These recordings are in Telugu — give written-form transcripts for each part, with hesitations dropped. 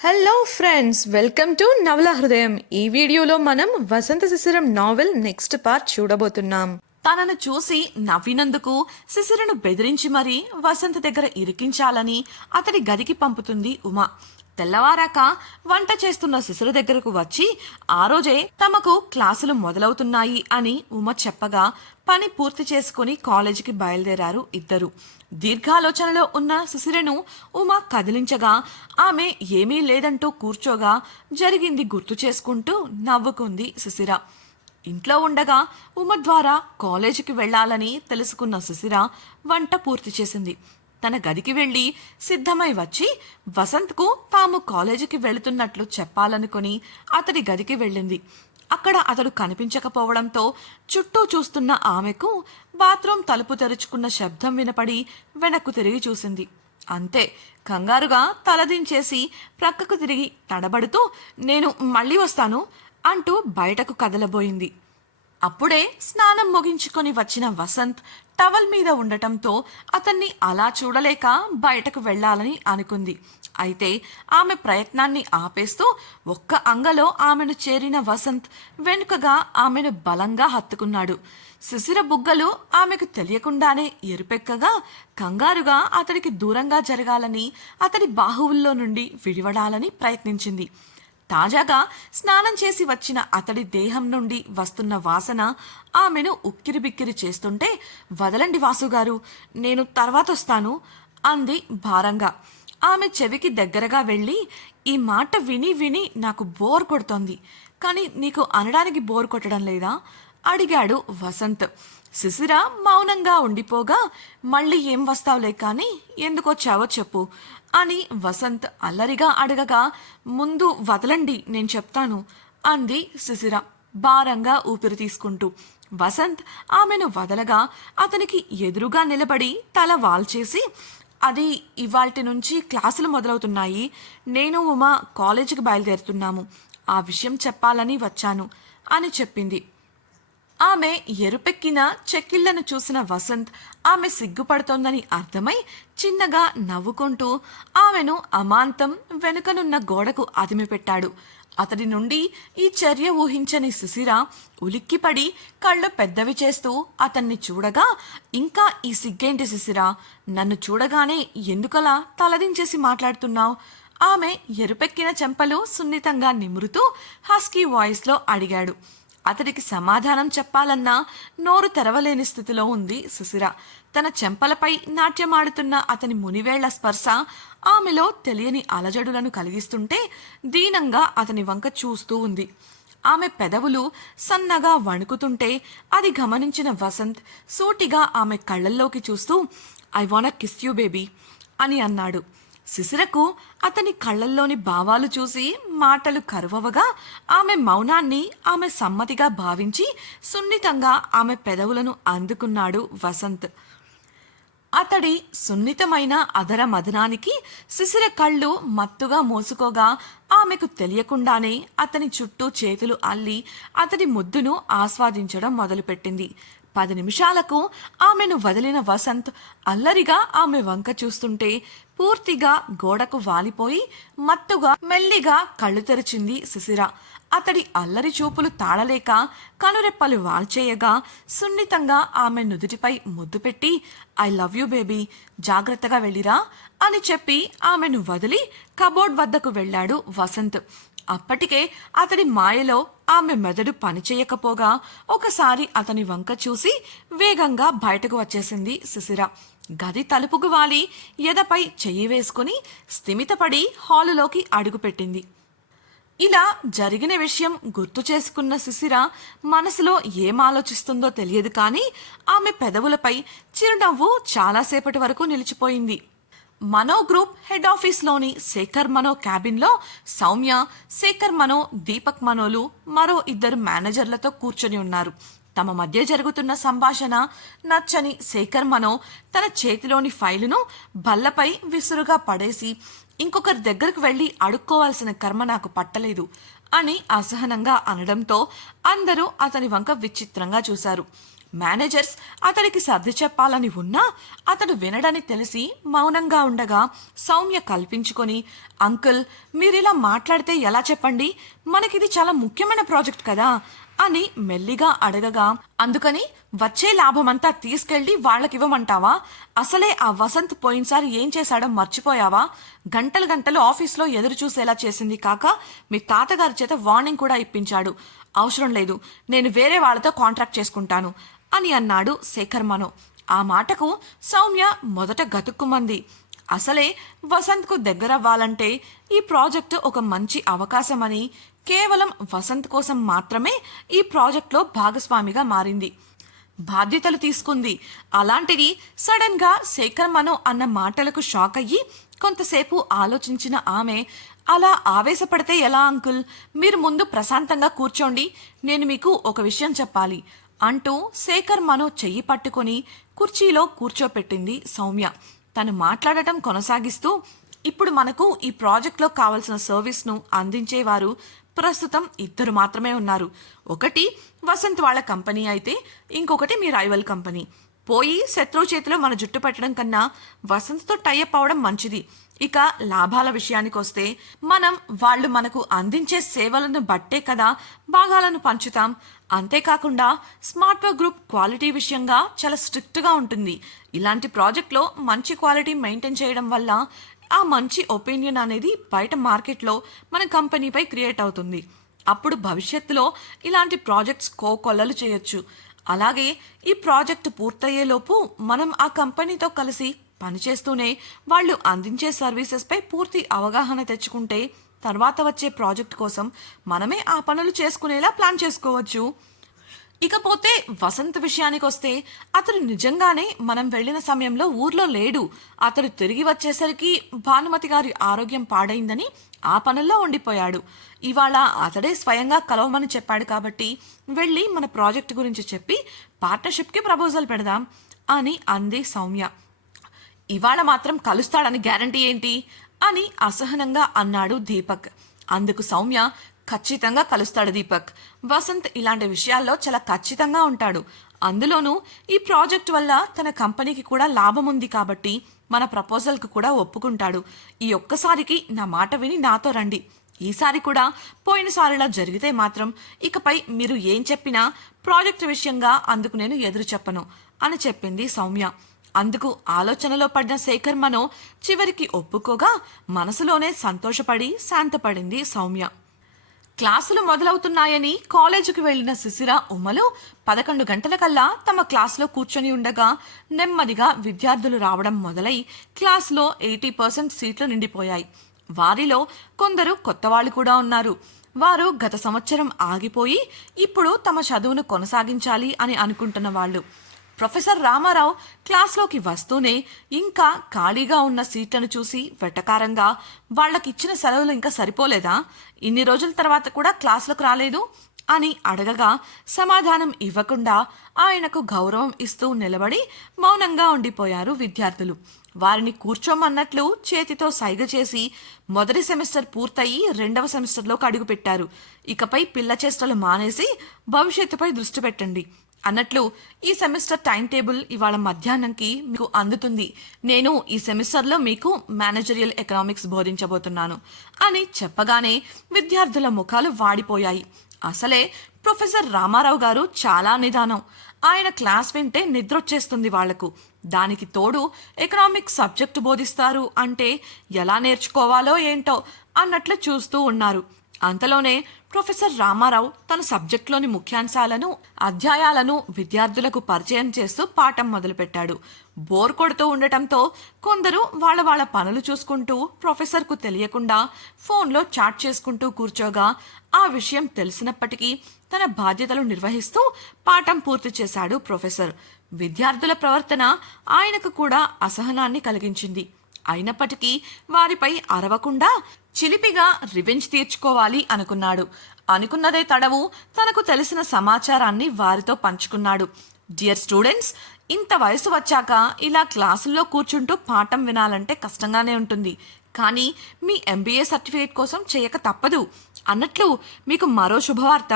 హలో ఫ్రెండ్స్, వెల్కమ్ టు నవల హృదయం. ఈ వీడియోలో మనం వసంత శిశిరం నావెల్ నెక్స్ట్ పార్ట్ చూడబోతున్నాం. తనను చూసి నవ్వినందుకు శిశిరను బెదిరించి మరీ వసంత దగ్గర ఇరికించాలని అతడి గదికి పంపుతుంది ఉమ. తెల్లవారాక వంట చేస్తున్న శిశిర దగ్గరకు వచ్చి ఆ రోజే తమకు క్లాసులు మొదలవుతున్నాయి అని ఉమ చెప్పగా పని పూర్తి చేసుకుని కాలేజీకి బయలుదేరారు ఇద్దరు. దీర్ఘాలోచనలో ఉన్న శిశిరను ఉమ కదిలించగా ఆమె ఏమీ లేదంటూ కూర్చోగా జరిగింది గుర్తు చేసుకుంటూ నవ్వుకుంది శిశిర. ఇంట్లో ఉండగా ఉమ ద్వారా కాలేజీకి వెళ్లాలని తెలుసుకున్న శిశిర వంట పూర్తి చేసింది. తన గదికి వెళ్లి సిద్ధమై వచ్చి వసంత్కు తాము కాలేజీకి వెళుతున్నట్లు చెప్పాలనుకుని అతడి గదికి వెళ్ళింది. అక్కడ అతడు కనిపించకపోవడంతో చుట్టూ చూస్తున్న ఆమెకు బాత్రూం తలుపు తెరుచుకున్న శబ్దం వినపడి వెనక్కు తిరిగి చూసింది. అంతే, కంగారుగా తలదించేసి ప్రక్కకు తిరిగి తడబడుతూ నేను మళ్ళీ వస్తాను అంటూ బయటకు కదలబోయింది. అప్పుడే స్నానం ముగించుకొని వచ్చిన వసంత్ టవల్ మీద ఉండటంతో అతన్ని అలా చూడలేక బయటకు వెళ్లాలని అనుకుంది. అయితే ఆమె ప్రయత్నాన్ని ఆపేస్తూ ఒక్క అంగలో ఆమెను చేరిన వసంత్ వెనుకగా ఆమెను బలంగా హత్తుకున్నాడు. శిశిర బుగ్గలు ఆమెకు తెలియకుండానే ఎరుపెక్కగా కంగారుగా అతడికి దూరంగా జరగాలని, అతడి బాహువుల్లో నుండి విడివడాలని ప్రయత్నించింది. తాజాగా స్నానం చేసి వచ్చిన అతడి దేహం నుండి వస్తున్న వాసన ఆమెను ఉక్కిరిబిక్కిరి చేస్తుంటే వదలండి వాసుగారు, నేను తర్వాత వస్తాను అంది భారంగా. ఆమె చెవికి దగ్గరగా వెళ్ళి ఈ మాట విని విని నాకు బోర్ కొడుతోంది, కానీ నీకు అనడానికి బోర్ కొట్టడం లేదా అడిగాడు వసంత్. శిశిర మౌనంగా ఉండిపోగా మళ్ళీ ఏం వస్తావులే కానీ ఎందుకొచ్చావో చెప్పు అని వసంత్ అల్లరిగా అడగగా ముందు వదలండి నేను చెప్తాను అంది శిశిర భారంగా ఊపిరి తీసుకుంటూ. వసంత్ ఆమెను వదలగా అతనికి ఎదురుగా నిలబడి తల వాల్చేసి అది ఇవాల్టి నుంచి క్లాసులు మొదలవుతున్నాయి, నేను ఉమా కాలేజీకి బయలుదేరుతున్నాము, ఆ విషయం చెప్పాలని వచ్చాను అని చెప్పింది. ఆమె ఎరుపెక్కిన చెక్కిళ్లను చూసిన వసంత్ ఆమె సిగ్గుపడుతోందని అర్థమై చిన్నగా నవ్వుకుంటూ ఆమెను అమాంతం వెనుకనున్న గోడకు అదిమిపెట్టాడు. అతడి నుండి ఈ చర్య ఊహించని శిశిర ఉలిక్కిపడి కళ్ళు పెద్దవి చేస్తూ అతన్ని చూడగా ఇంకా ఈ సిగ్గేంటి శిశిర, నన్ను చూడగానే ఎందుకలా తలదించేసి మాట్లాడుతున్నావు? ఆమె ఎరుపెక్కిన చెంపలు సున్నితంగా నిమురుతూ హస్కీ వాయిస్లో అడిగాడు. అతడికి సమాధానం చెప్పాలన్నా నోరు తెరవలేని స్థితిలో ఉంది శిశిర. తన చెంపలపై నాట్యమాడుతున్న అతని మునివేళ్ల స్పర్శ ఆమెలో తెలియని అలజడులను కలిగిస్తుంటే దీనంగా అతని వంక చూస్తూ ఉంది. ఆమె పెదవులు సన్నగా వణుకుతుంటే అది గమనించిన వసంత్ సూటిగా ఆమె కళ్ళల్లోకి చూస్తూ I want kiss you baby అని అన్నాడు. శిశిరకు అతని కళ్ళల్లోని భావాలు చూసి మాటలు కరువవగా ఆమె మౌనాన్ని ఆమె సమ్మతిగా భావించి సున్నితంగా ఆమె పెదవులను అందుకున్నాడు వసంత్. అతడి సున్నితమైన అధర మదనానికి శిశిర కళ్ళు మత్తుగా మోసుకోగా ఆమెకు తెలియకుండానే అతని చుట్టూ చేతులు అల్లి అతడి ముద్దును ఆస్వాదించడం మొదలుపెట్టింది. 10 నిమిషాలకు ఆమెను వదిలిన వసంత్ అల్లరిగా ఆమె వంక చూస్తుంటే పూర్తిగా గోడకు వాలిపోయి మత్తుగా మెల్లిగా కళ్ళు తెరిచింది శిశిర. అతడి అల్లరి చూపులు తాళలేక కనురెప్పలు వాల్చేయగా సున్నితంగా ఆమె నుదుటిపై ముద్దు పెట్టి ఐ లవ్ యూ బేబీ, జాగ్రత్తగా వెళ్ళిరా అని చెప్పి ఆమెను వదిలి కబోర్డ్ వద్దకు వెళ్ళాడు వసంత్. అప్పటికే అతడి మాయలో ఆమె మెదడు పనిచేయకపోగా ఒకసారి అతని వంక చూసి వేగంగా బయటకు వచ్చేసింది శిశిర. గది తలుపుకు వాలి ఎదపై చెయ్యి వేసుకుని స్థిమితపడి హాలులోకి అడుగుపెట్టింది. ఇలా జరిగిన విషయం గుర్తు చేసుకున్న శిశిర మనసులో ఏం ఆలోచిస్తుందో తెలియదు కానీ ఆమె పెదవులపై చిరునవ్వు చాలాసేపటి వరకు నిలిచిపోయింది. మనో గ్రూప్ హెడ్ ఆఫీస్లోని శేఖర్ మనో క్యాబిన్లో సౌమ్య, శేఖర్ మనో, దీపక్ మనోలు మరో 2 మేనేజర్లతో కూర్చొని ఉన్నారు. తమ మధ్య జరుగుతున్న సంభాషణ నచ్చని శేఖర్ మనో తన చేతిలోని ఫైలును బల్లపై విసురుగా పడేసి ఇంకొకరి దగ్గరకు వెళ్లి అడుక్కోవాల్సిన కర్మ నాకు పట్టలేదు అని అసహనంగా అనడంతో అందరూ అతని వంక విచిత్రంగా చూశారు. మేనేజర్స్ అతడికి సర్ది చెప్పాలని ఉన్నా అతడు వినడని తెలిసి మౌనంగా ఉండగా సౌమ్య కల్పించుకొని, అంకుల్ మీరిలా మాట్లాడితే ఎలా చెప్పండి, మనకిది చాలా ముఖ్యమైన ప్రాజెక్ట్ కదా అని మెల్లిగా అడగగా, అందుకని వచ్చే లాభమంతా తీసుకెళ్లి వాళ్ళకివ్వమంటావా? అసలే ఆ వసంత్ పోయినసారి ఏం చేశాడో మర్చిపోయావా? గంటలు గంటలు ఆఫీస్లో ఎదురు చూసేలా చేసింది కాక మీ తాతగారి చేత వార్నింగ్ కూడా ఇప్పించాడు. అవసరం లేదు, నేను వేరే వాళ్ళతో కాంట్రాక్ట్ చేసుకుంటాను అని అన్నాడు శేఖర్ మనో. ఆ మాటకు సౌమ్య మొదట గతుక్కుమంది. అసలే వసంత్కు దగ్గరవ్వాలంటే ఈ ప్రాజెక్టు ఒక మంచి అవకాశమని, కేవలం వసంత్ కోసం మాత్రమే ఈ ప్రాజెక్ట్లో భాగస్వామిగా మారింది, బాధ్యతలు తీసుకుంది. అలాంటిది సడన్ గా శేఖర్ మనో అన్న మాటలకు షాక్ అయ్యి కొంతసేపు ఆలోచించిన ఆమె, అలా ఆవేశపడితే ఎలా అంకుల్, మీరు ముందు ప్రశాంతంగా కూర్చోండి, నేను మీకు ఒక విషయం చెప్పాలి అంటూ శేఖర్ మనో చెయ్యి పట్టుకొని కుర్చీలో కూర్చోపెట్టింది సౌమ్య. తను మాట్లాడటం కొనసాగిస్తూ, ఇప్పుడు మనకు ఈ ప్రాజెక్ట్లో కావలసిన సర్వీస్ను అందించేవారు ప్రస్తుతం ఇద్దరు మాత్రమే ఉన్నారు. ఒకటి వసంత్ వాళ్ళ కంపెనీ అయితే ఇంకొకటి మీ రైవల్ కంపెనీ. పోయి శత్రువు చేతిలో మన జుట్టు పెట్టడం కన్నా వసంత్తో టైఅప్ అవడం మంచిది. ఇక లాభాల విషయానికి వస్తే మనం వాళ్ళు మనకు అందించే సేవలను బట్టే కదా భాగాలను పంచుతాం. అంతేకాకుండా స్మార్ట్ వర్క్ గ్రూప్ క్వాలిటీ విషయంగా చాలా స్ట్రిక్ట్గా ఉంటుంది. ఇలాంటి ప్రాజెక్ట్లో మంచి క్వాలిటీ మెయింటైన్ చేయడం వల్ల ఆ మంచి ఒపీనియన్ అనేది బయట మార్కెట్లో మన కంపెనీపై క్రియేట్ అవుతుంది. అప్పుడు భవిష్యత్తులో ఇలాంటి ప్రాజెక్ట్స్ కోకొల్లలు చేయొచ్చు. అలాగే ఈ ప్రాజెక్టు పూర్తయ్యేలోపు మనం ఆ కంపెనీతో కలిసి పనిచేస్తూనే వాళ్ళు అందించే సర్వీసెస్పై పూర్తి అవగాహన తెచ్చుకుంటే తర్వాత వచ్చే ప్రాజెక్ట్ కోసం మనమే ఆ పనులు చేసుకునేలా ప్లాన్ చేసుకోవచ్చు. ఇకపోతే వసంత్ విషయానికి వస్తే అతడు నిజంగానే మనం వెళ్ళిన సమయంలో ఊర్లో లేడు. అతడు తిరిగి వచ్చేసరికి భానుమతి గారి ఆరోగ్యం పాడైందని ఆ పనుల్లో ఉండిపోయాడు. ఇవాళ అతడే స్వయంగా కలవమని చెప్పాడు కాబట్టి వెళ్ళి మన ప్రాజెక్ట్ గురించి చెప్పి పార్ట్నర్షిప్కి ప్రపోజల్ పెడదాం అని అంది సౌమ్య. ఇవాళ మాత్రం కలుస్తాడని గ్యారంటీ ఏంటి అని అసహనంగా అన్నాడు దీపక్. అందుకు సౌమ్య, ఖచ్చితంగా కలుస్తాడు దీపక్. వసంత్ ఇలాంటి విషయాల్లో చాలా ఖచ్చితంగా ఉంటాడు. అందులోనూ ఈ ప్రాజెక్ట్ వల్ల తన కంపెనీకి కూడా లాభం ఉంది కాబట్టి మన ప్రపోజల్కి కూడా ఒప్పుకుంటాడు. ఈ ఒక్కసారికి నా మాట విని నాతో రండి. ఈసారి కూడా పోయినసారిలా జరిగితే మాత్రం ఇకపై మీరు ఏం చెప్పినా ప్రాజెక్ట్ విషయంగా అందుకు నేను ఎదురు చెప్పను అని చెప్పింది సౌమ్య. అందుకు ఆలోచనలో పడిన శేఖర్ మనో చివరికి ఒప్పుకోగా మనసులోనే సంతోషపడి శాంతపడింది సౌమ్య. క్లాసులు మొదలవుతున్నాయని కాలేజీకి వెళ్లిన శిశిర, ఉమలు 11 గంటలకల్లా తమ క్లాసులో కూర్చొని ఉండగా నెమ్మదిగా విద్యార్థులు రావడం మొదలై క్లాసులో 80% సీట్లు నిండిపోయాయి. వారిలో కొందరు కొత్తవాళ్లు కూడా ఉన్నారు. వారు గత సంవత్సరం ఆగిపోయి ఇప్పుడు తమ చదువును కొనసాగించాలి అని అనుకుంటున్న వాళ్ళు. ప్రొఫెసర్ రామారావు క్లాస్లోకి వస్తూనే ఇంకా ఖాళీగా ఉన్న సీట్లను చూసి వెటకారంగా, వాళ్ళకిచ్చిన సెలవులు ఇంకా సరిపోలేదా, ఇన్ని రోజుల తర్వాత కూడా క్లాసులకు రాలేదు అని అడగగా సమాధానం ఇవ్వకుండా ఆయనకు గౌరవం ఇస్తూ నిలబడి మౌనంగా ఉండిపోయారు విద్యార్థులు. వారిని కూర్చోమన్నట్లు చేతితో సైగ చేసి మొదటి సెమిస్టర్ పూర్తయి 2వ సెమిస్టర్లోకి అడుగుపెట్టారు. ఇకపై పిల్ల చేష్టలు మానేసి భవిష్యత్తుపై దృష్టి పెట్టండి అన్నట్లు ఈ సెమిస్టర్ టైం టేబుల్ ఇవాళ మధ్యాహ్నంకి మీకు అందుతుంది. నేను ఈ సెమిస్టర్లో మీకు మేనేజరియల్ ఎకనామిక్స్ బోధించబోతున్నాను అని చెప్పగానే విద్యార్థుల ముఖాలు వాడిపోయాయి. అసలే ప్రొఫెసర్ రామారావు గారు చాలా నిదానం. ఆయన క్లాస్ వింటే నిద్రొచ్చేస్తుంది వాళ్లకు. దానికి తోడు ఎకనామిక్స్ సబ్జెక్టు బోధిస్తారు అంటే ఎలా నేర్చుకోవాలో ఏంటో అన్నట్లు చూస్తూ ఉన్నారు. అంతలోనే ప్రొఫెసర్ రామారావు తన సబ్జెక్టులోని ముఖ్యాంశాలను, అధ్యాయాలను విద్యార్థులకు పరిచయం చేస్తూ పాఠం మొదలుపెట్టాడు. బోర్ కొడుతూ ఉండటంతో కొందరు వాళ్ళ పనులు చూసుకుంటూ ప్రొఫెసర్కు తెలియకుండా ఫోన్లో చాట్ చేసుకుంటూ కూర్చోగా ఆ విషయం తెలిసినప్పటికీ తన బాధ్యతలు నిర్వహిస్తూ పాఠం పూర్తి చేశాడు ప్రొఫెసర్. విద్యార్థుల ప్రవర్తన ఆయనకు కూడా అసహనాన్ని కలిగించింది. అయినప్పటికీ వారిపై అరవకుండా చిలిపిగా రివెంజ్ తీర్చుకోవాలి అనుకున్నాడు. అనుకున్నదే తడవు తనకు తెలిసిన సమాచారాన్ని వారితో పంచుకున్నాడు. డియర్ స్టూడెంట్స్, ఇంత వయసు వచ్చాక ఇలా క్లాసుల్లో కూర్చుంటూ పాఠం వినాలంటే కష్టంగానే ఉంటుంది. కానీ మీ MBA సర్టిఫికేట్ కోసం చేయక తప్పదు. అన్నట్లు మీకు మరో శుభవార్త.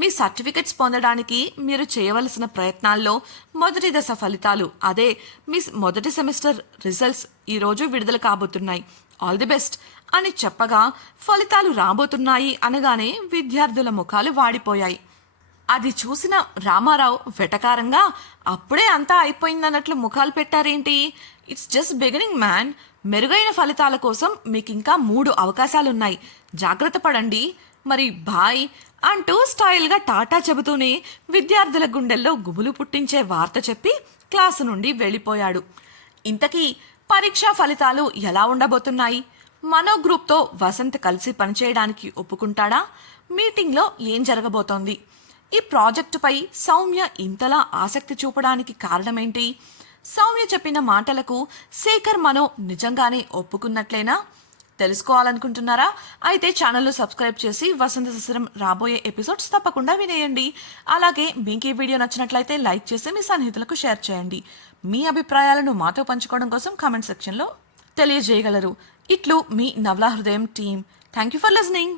మీ సర్టిఫికెట్స్ పొందడానికి మీరు చేయవలసిన ప్రయత్నాల్లో మొదటి దశ ఫలితాలు, అదే మీ మొదటి సెమిస్టర్ రిజల్ట్స్ ఈరోజు విడుదల కాబోతున్నాయి. ఆల్ ది బెస్ట్ అని చెప్పగా ఫలితాలు రాబోతున్నాయి అనగానే విద్యార్థుల ముఖాలు వాడిపోయాయి. అది చూసిన రామారావు వెటకారంగా, అప్పుడే అంతా అయిపోయిందన్నట్లు ముఖాలు పెట్టారేంటి? It's just beginning man. మెరుగైన ఫలితాల కోసం మీకు ఇంకా 3 అవకాశాలున్నాయి. జాగ్రత్త పడండి. మరి బాయ్ అంటూ స్టైల్గా టాటా చెబుతూనే విద్యార్థుల గుండెల్లో గుబులు పుట్టించే వార్త చెప్పి క్లాసు నుండి వెళ్ళిపోయాడు. ఇంతకీ పరీక్షా ఫలితాలు ఎలా ఉండబోతున్నాయి? మనో గ్రూప్తో వసంత్ కలిసి పనిచేయడానికి ఒప్పుకుంటాడా? మీటింగ్లో ఏం జరగబోతోంది? ఈ ప్రాజెక్టుపై సౌమ్య ఇంతలా ఆసక్తి చూపడానికి కారణమేంటి? సౌమ్య చెప్పిన మాటలకు శేఖర్ మనో నిజంగానే ఒప్పుకున్నట్లేనా? తెలుసుకోవాలనుకుంటున్నారా? అయితే ఛానల్ను సబ్స్క్రైబ్ చేసి వసంత శిశిరం రాబోయే ఎపిసోడ్స్ తప్పకుండా వినేయండి. అలాగే మీకు ఈ వీడియో నచ్చినట్లయితే లైక్ చేసి మీ సన్నిహితులకు షేర్ చేయండి. మీ అభిప్రాయాలను మాతో పంచుకోవడం కోసం కామెంట్ సెక్షన్లో తెలియజేయగలరు. ఇట్లు మీ నవలా హృదయం team. Thank you for listening.